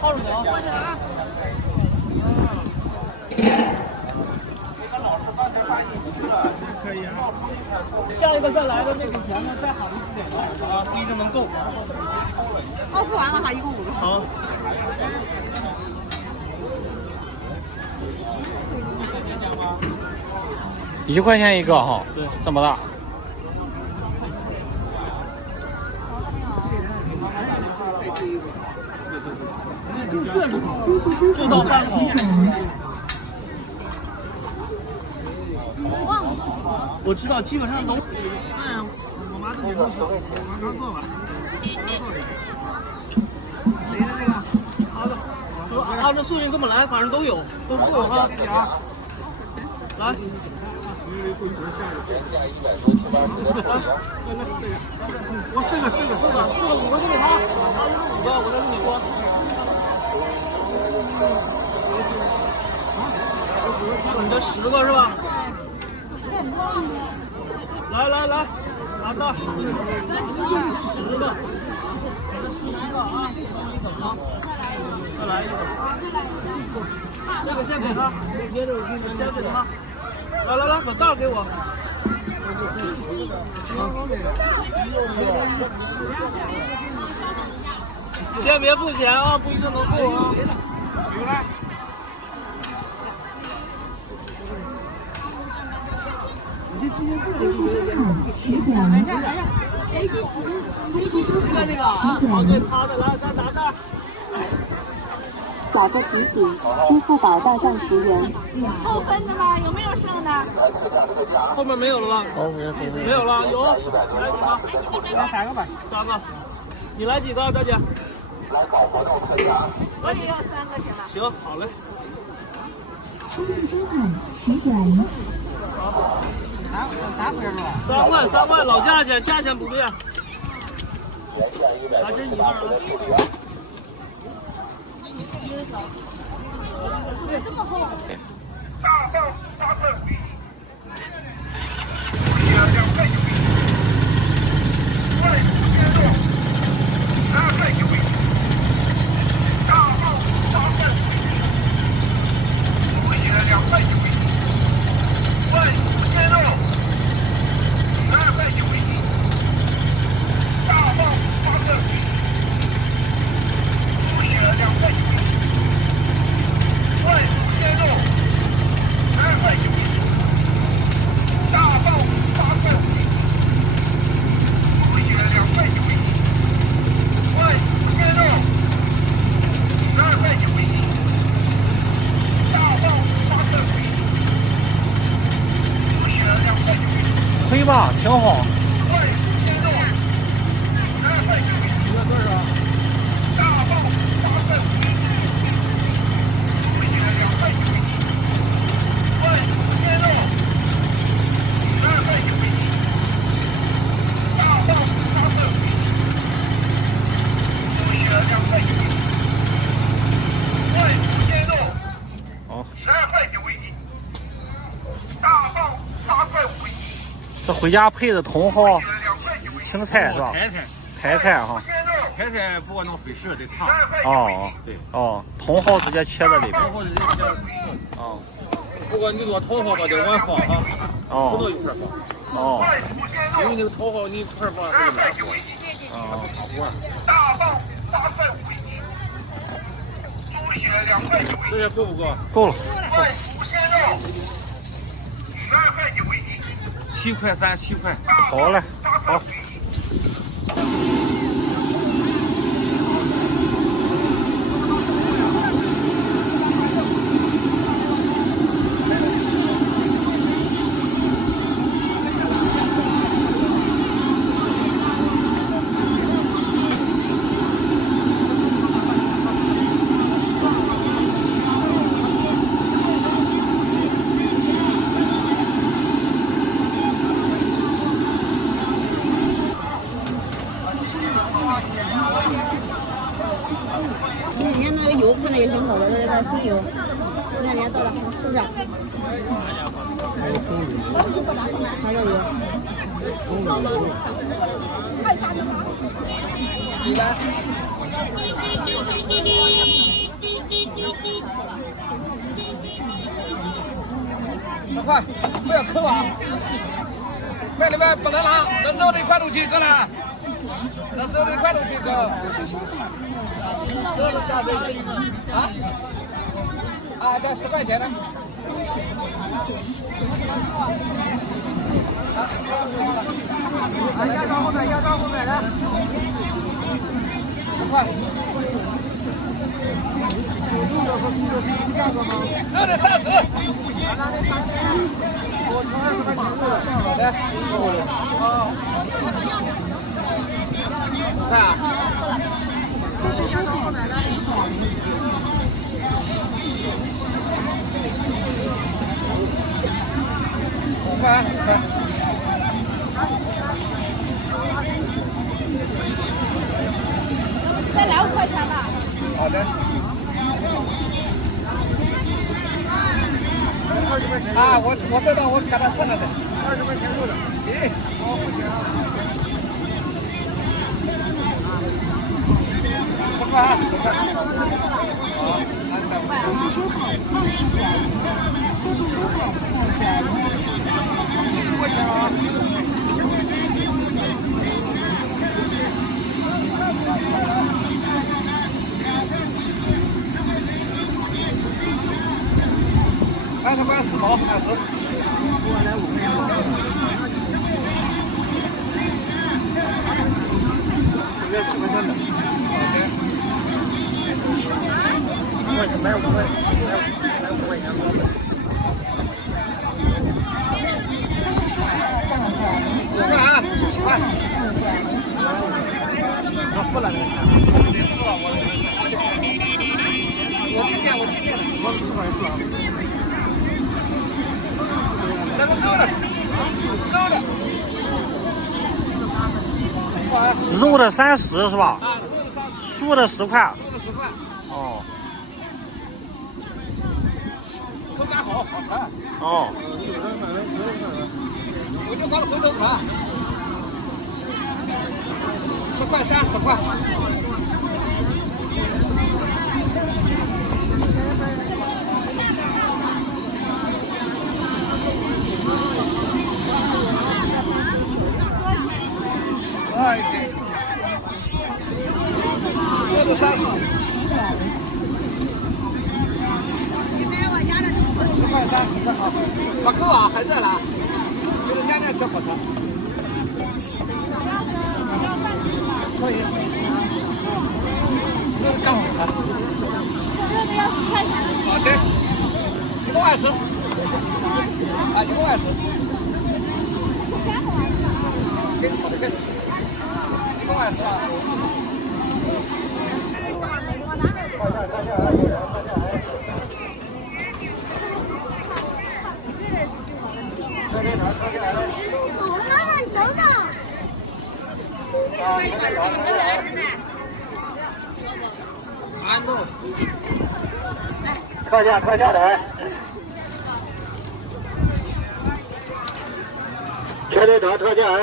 套着聊。可以啊。下一个再来的那笔钱呢，再喊1点啊，不一定能够。哦，付完了哈，一共5个。好。1块钱一个哈，对，这么大。就到饭口。我知道，基本上都。我妈自己弄好，我刚做完。谁的那个？好的。按照顺序这么来，反正都有，都有哈。来。我4个，4个，5个就给他，他5个，我再给你说。你这10个是吧？来，拿到10个，11个啊，再来一个，这个先给他，接着先给他，来，把袋给我。先别付钱啊，不一定能够啊。好，对，他的，来，再拿袋。小个提醒：支付宝到账10元。后分的吗？有没有剩的？后面没有了吧？没有了，有。来几个？来3个吧。3个。你来几个，大姐？我也要3个，行吗？行，好嘞。收费收款10元。好。3块是吧？3块，老价钱，价钱不变。还是你那儿了。这么厚。大棒8块5。可以吧，挺好。这回家配的茼蒿、青菜是吧？台菜哈。台菜不管弄水柿得烫。哦，对。哦，茼蒿直接切在里边。茼蒿直接切。哦。不过你做茼蒿吧，得晚放啊。哦。不能一块放。哦。因为那个茼蒿你一块放它就难做。哦。大棒8块5一斤，猪血2块9一斤。这些够不够？够了。外骨鲜肉12块9一斤。7块3，7块。好嘞，好。黄油，2年到了，是不是？啥叫油？一般。10块，不要扣啊！卖里面不能拿，能走的一块多几个了，能走的一块多几个。啊？啊，这10块钱的。啊，压账后面，压账后面来，10块。肉的30。我抽20块钱肉的。好的。哦。看啊。5块。再来5块钱吧。好的。啊，我知道，我给他称了的，20块钱肉的。行。好，不行。10块啊，10块。好，手机收款20元，手机收款2元。10块钱啊。20块4毛，20。我来5块。这边10块钱的。好的。5块钱买5块，买5块钱。5块啊，5块。我不了。我今天我4块4啊。那个肉的肉的30是吧？啊，肉的30，素的10块。素的10块。哦。口感好，好看。哦。我就搞了回头款。10块30块。这个30。10块30块啊，不够啊，还在拿，就是娘娘吃火车。可以。这是干火车。热的要10块钱。好的。1共20。啊，1共20。好的，1共20啊。特价来，全力打特价来。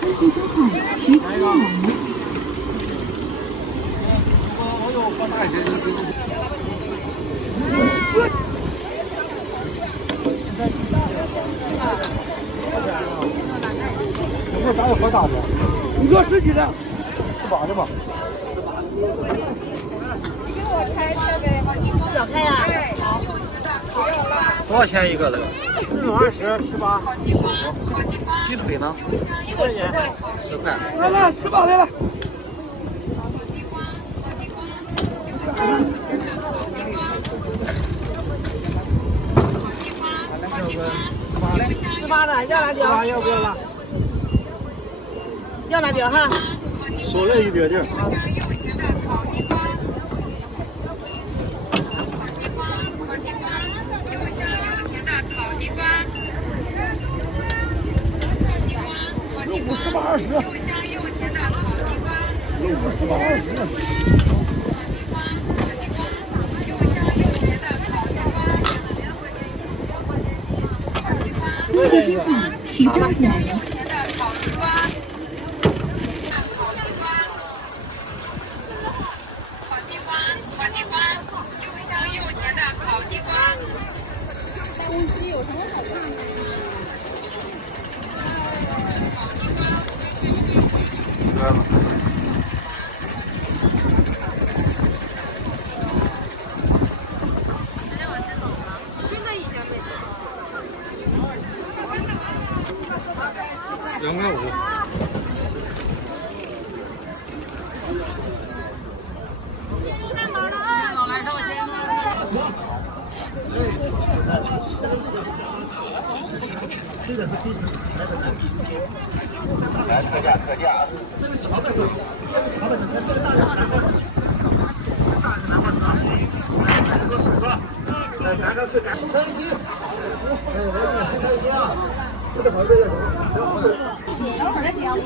恭喜收款17元。我咋有好大的？5个10几的，18的吧。小开呀。多少钱一个的？这种20、18。鸡腿呢？10块钱。10块。来18来了。18的，要辣椒？要不要辣？要辣椒哈。少来一点点。目的收款是张子仁。2.5。来特价特价，这个桥在这，这个大的南瓜子，大的南瓜子，来多少个？来拿个是10块1斤，来10块1斤啊，吃的好一点，等会儿来调。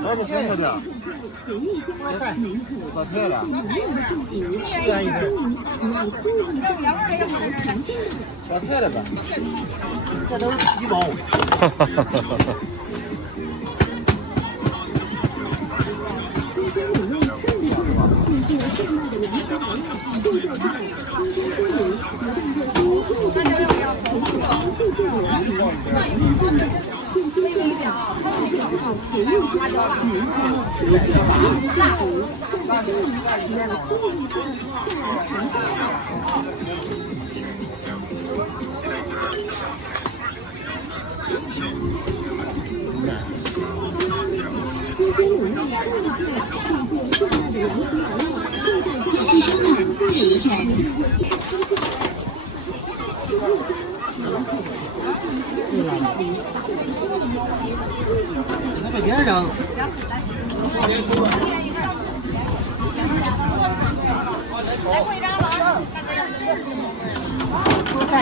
老不生活的，我菜，老菜了，7元1份，老菜了吧？这都是皮毛。那个边上。蔬菜。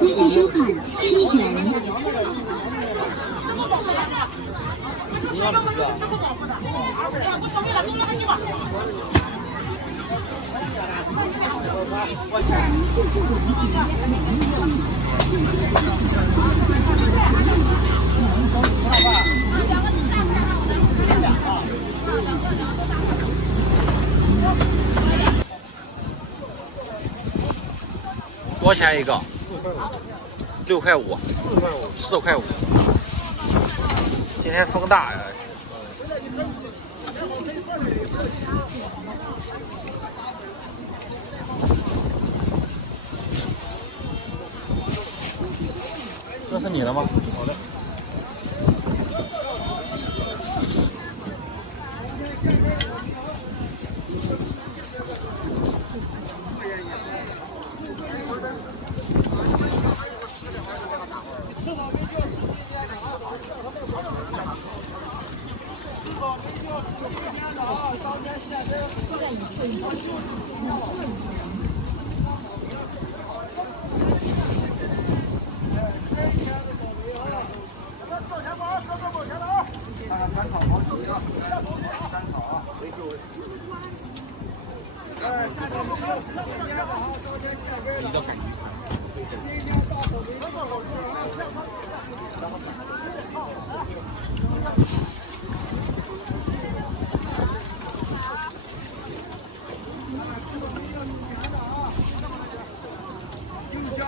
利息收款7元。多少钱一个？6块5，4块5。今天风大呀。这是你的吗？好的。加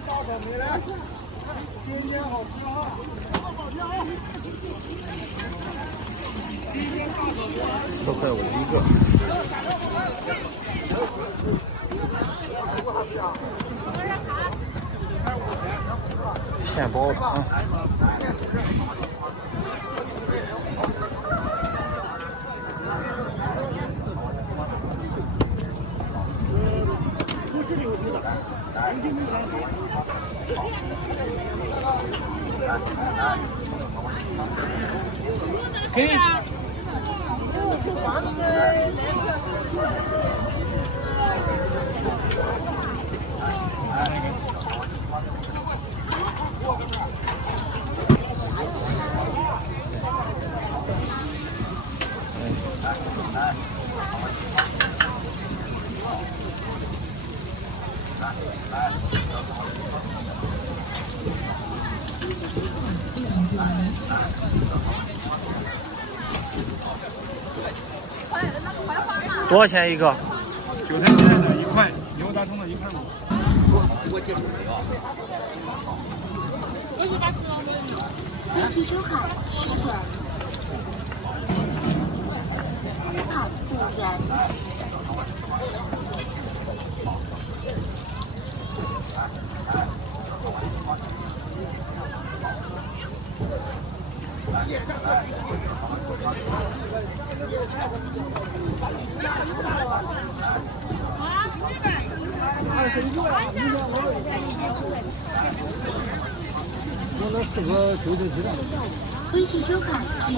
油！ 10.5一个。现包的啊。给。多少钱一个？韭菜现在1块，牛大葱的1.5块。我接触没有。飞机收好10点。好5元。微信收款2元。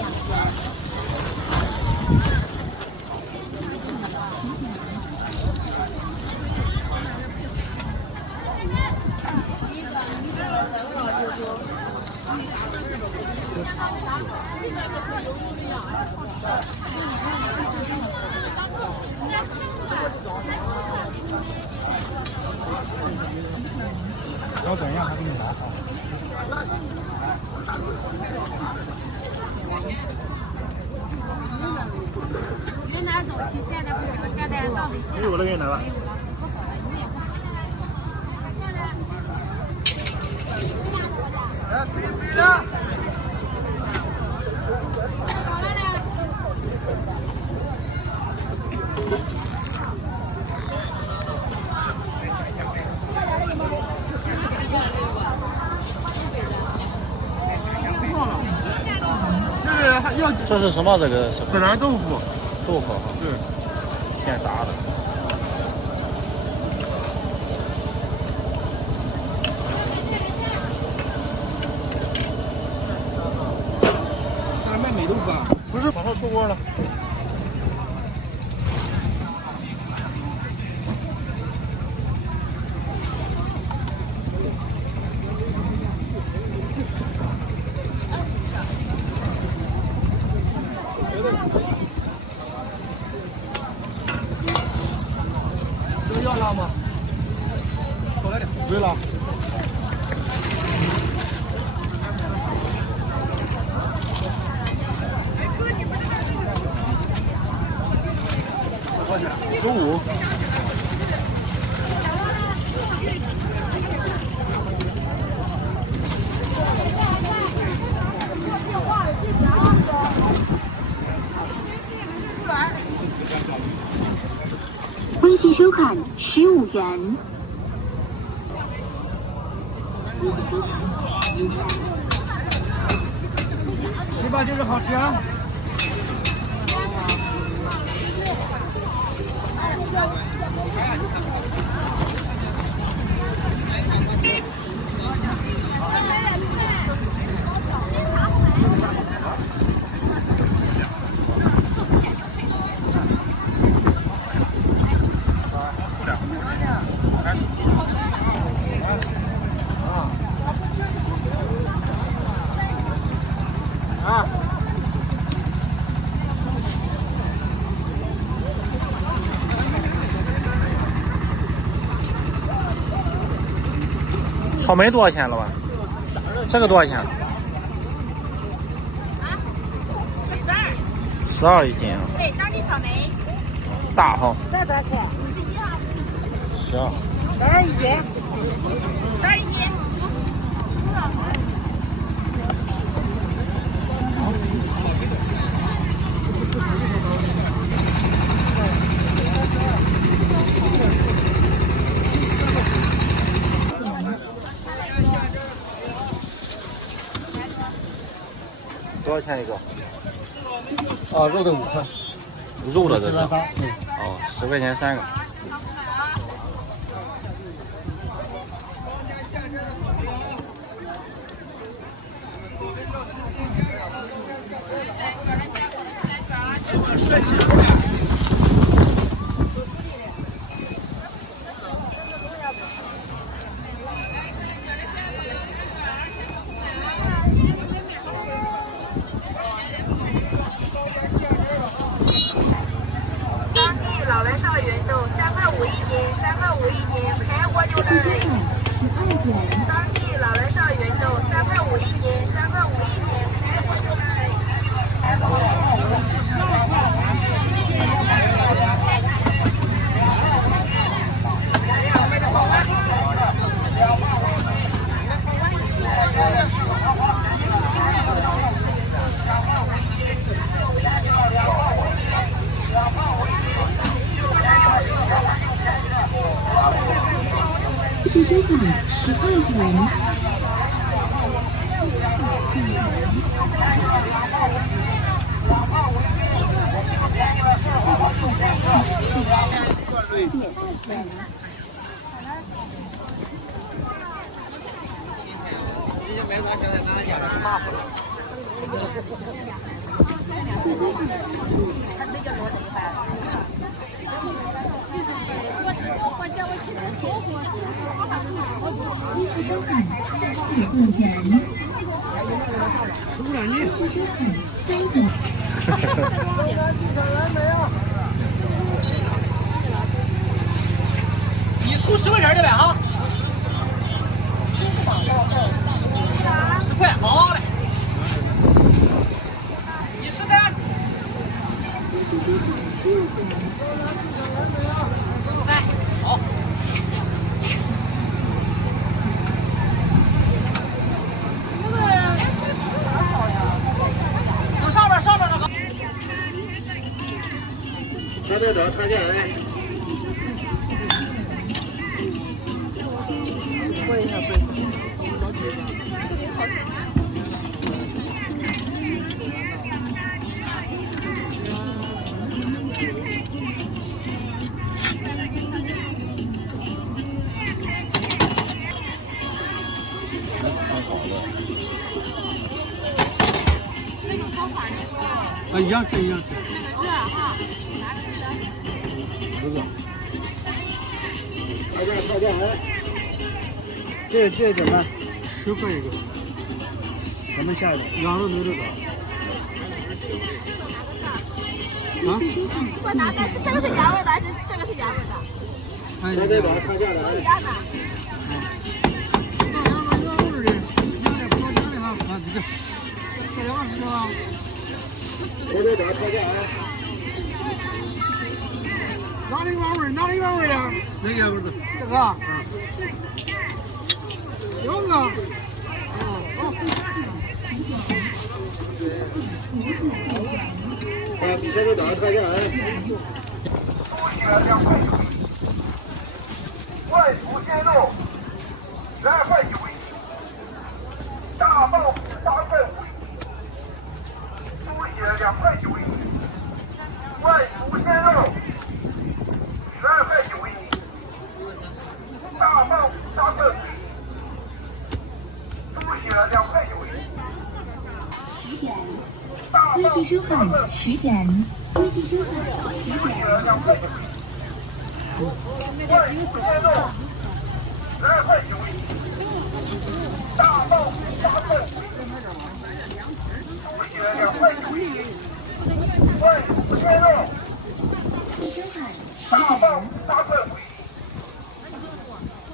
要怎样还给你拿好。原来走起，现在不行，现在到底没有了，给你拿了。来，飞飞了。这是什么？这个是荷兰豆腐，豆腐哈，对，现炸的。这卖美豆腐啊？不是，马上出锅了。要辣吗？少来点。不用了。中午。微信收款15元。7、8就是好吃啊。草莓多少钱了吧？这个多少钱？12一斤啊。对，当地草莓。大哈。这多少钱？51号。12。12一斤。多少钱一个？啊，肉的5块，肉的这是？ 18哦，10块钱3个。老来少圆豆3块5一斤，3块5一斤，开锅就来。当地老来少圆豆3块5一斤，3块5一斤，开锅就来。汽车款12元。汽车款25元。汽车款3元。你出10块钱的呗啊？10块，好嘞。你是的？汽车款6元。好。上面那个。他这找他这来。跪一下，跪一下。啊，一样吃一样吃。不是。他这来。这怎么？10块一个。咱们下一个羊肉牛肉爪。啊？我拿的这个是原味的，还是这个是原味的？他这把他这来。我这把他这来。哪里原味？哪里原味的？哪原味的？这个啊。有个。你这个打他这来。外土鲜肉2块9一斤，大棒8块5一斤，猪血2块9一斤，外土鲜肉12块9一斤，大棒8块5一斤，猪血2块9一斤。10元。微汽车款10元。微汽车款10元。2块9一斤。外土鲜肉12块9一斤，大棒8块5一斤，猪血2块9一斤，外土鲜肉大棒8块5一斤，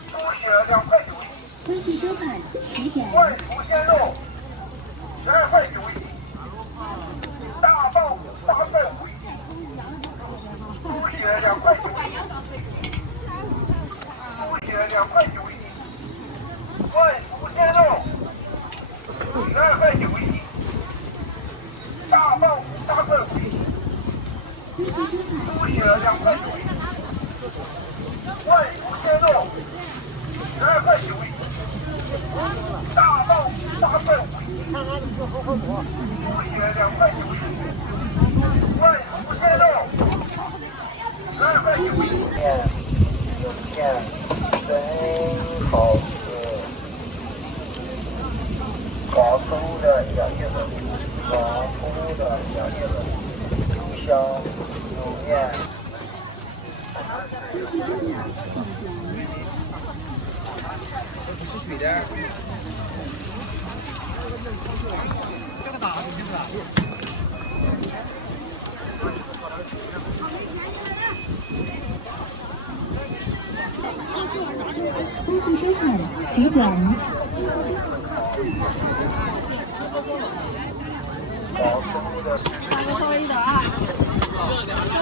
猪血2块9一斤，微汽车款10元。外土鲜肉12块9一斤，大棒8块5一斤，猪血2块9一斤。2块9一斤，外骨鲜肉12块9一，大鲍8块5一，猪血2块9一，外骨鲜肉12块9一。有面真好吃，广东的洋叶粉，广东的洋叶粉，油香有面。是水的。恭喜收看10点。稍微一点啊。等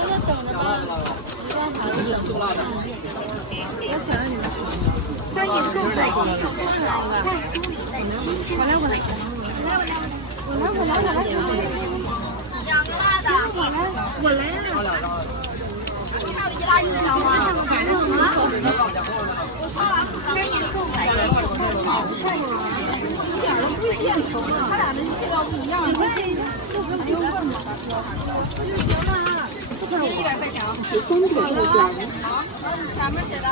着等着吧。我想让你们欢迎购买新手多宝快速领新鲜美味。我来。2个辣的。我来了。还有一拉一的小黄。欢迎购买新手多宝快速他俩的味道不一样，你看这个就不用问了。100块钱啊。好，前面写的。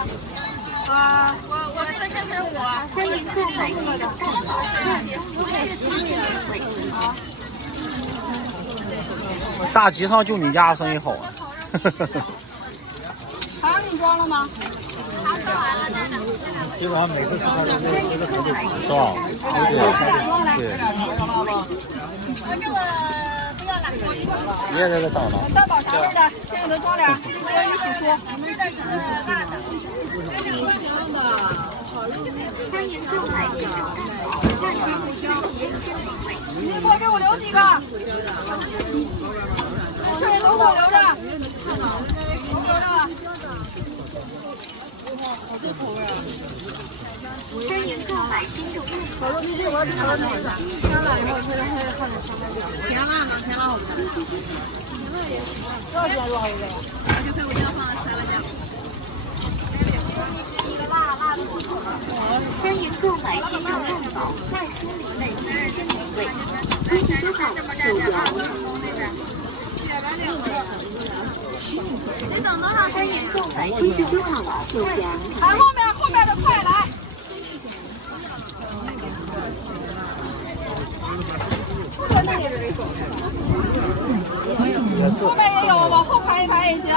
我这个先是我。欢迎购买新手多宝快速领美味。大集上就你家生意好啊！糖你装了吗？糖装完了，但是。基本上每次吃它都是吧？对。我这个不要了。别这个等了。大宝啥味的？现在都装俩，我要一起说。我们这一个辣的。欢迎购买新手多宝快速新鲜美味。你多给我留几个。剩下都给我留着。都留着。欢迎购买新手多宝。甜辣吗？甜辣好吃。多少钱多少一个呀？20块，我要放3个酱。一个辣的。欢迎购买新手多宝快速领新鲜美味。恭喜收看9元。你等多长时欢迎购买新手多宝9元。来后面的快来。后面也有，往后排一排也行。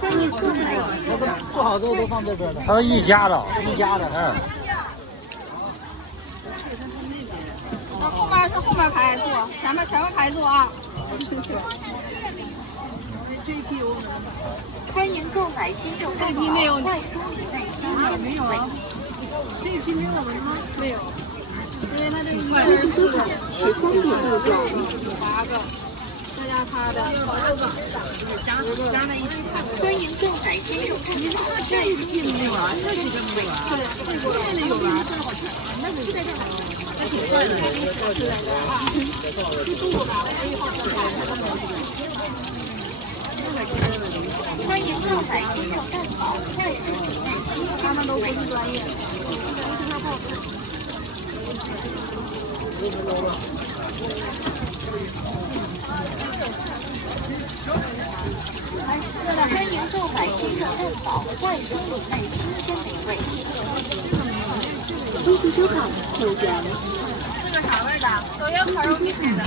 欢迎购买新手做好之后都放这边的。它是一家的，后面是后面排坐，前面排坐啊。欢迎购买新手多宝快速领新鲜美味。这一批没有吗？没有，因为它这一块恭喜收看10公里路段。8个，再加它的加在一起。欢迎购买新手多宝快速领新鲜美味。欢迎购买新手多宝快速领新鲜美味。欢迎购买新手多宝快速领新鲜美味。恭喜收看9元。4个啥味的？都要烤肉米粉的。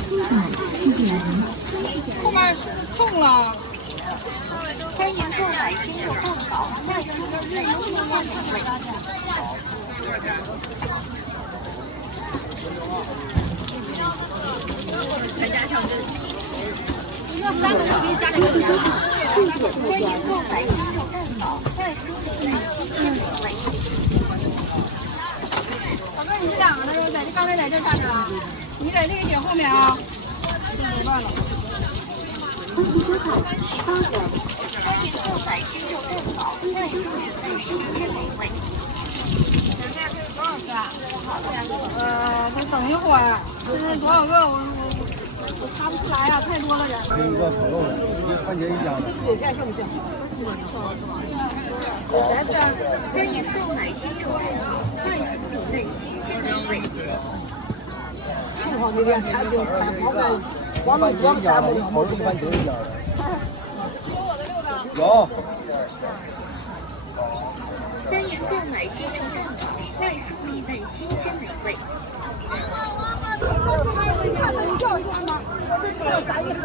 后面冲了。欢迎购买新手多宝快速领新鲜美味。全家小镇。要3个就给你加点欢迎购买新手多宝快速领新鲜美味。小哥，你这2个呢？刚才在这站着啊？你在那个顶后面啊。没办了。恭喜收看18元。欢迎购买新手多宝快速领新鲜美味。再等一会儿。现在多少个？我我查不出来呀，太多了人。这一个烤肉的，番茄一家的。但是欢迎购买新肉肉，快速美味，新鲜美味。幸好那天才就看好在番茄一家的，一烤肉一番茄一家的。有。欢迎购买新肉肉，快速美味，新鲜美味。笑一下吗？我这知道啥意思。